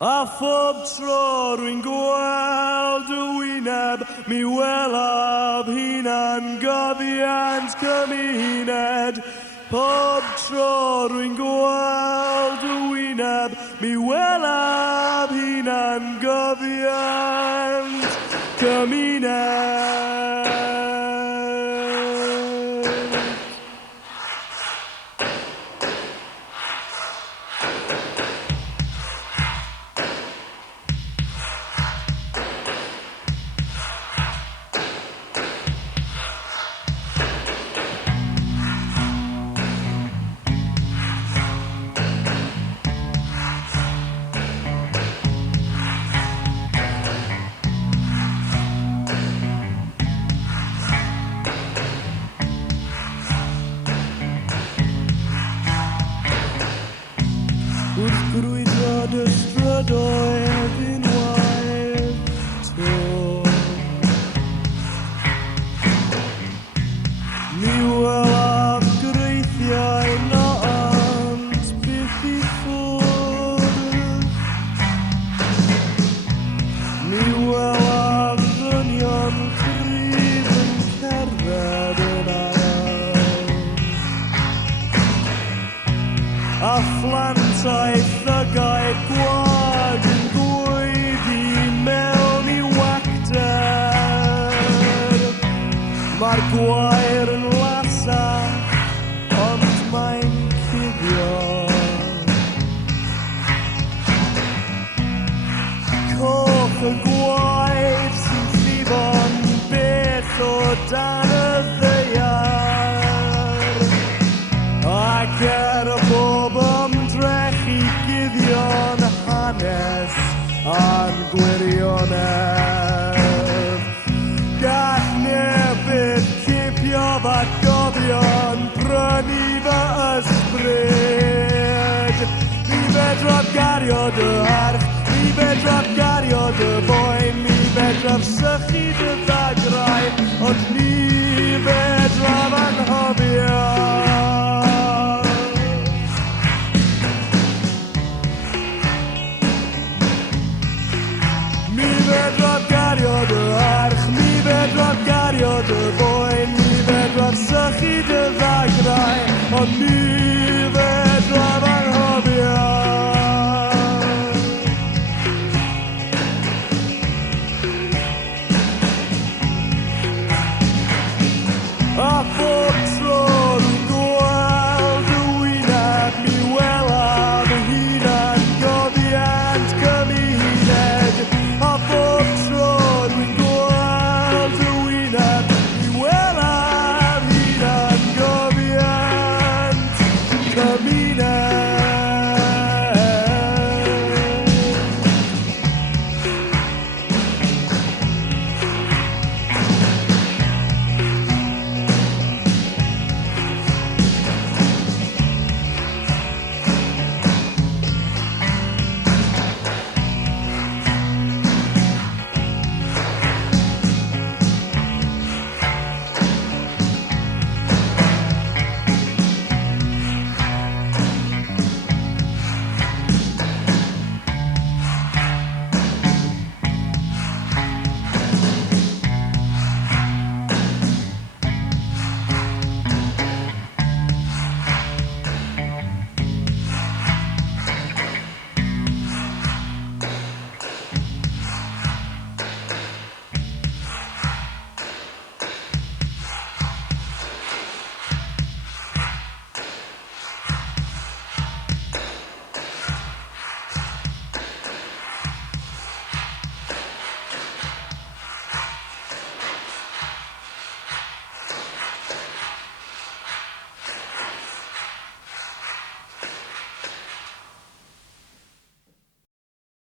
A phob tro rwy'n gweld y wyneb, mi welaf hunangofiant cymuned. Pob tro rwy'n gweld y wyneb, mi welaf hunangofiant cymuned. Wrth grwydro dy Traddodiad unwaith to. Mi welaf greithiau na ond byth I ffwrdd. Mi welaf ddynion cryf yn cerdded yn ail. A phlantai llygau gwad yn gweiddi mewn I wacder. Mae'r gwair yn lasach, ond mae'n cuddio. Coch y gwair sy'n llifo'n bell o dan y ddaear. Ac bob ymdrech I guddio'n hanes a'n gwirionedd. Gall nebydd cipio fat gofio'n brynu fy ysbryd. Ni fedraf gario dy arch, ni fedraf gario dy boen, ni fedraf sychu dy ddagrau, ond ni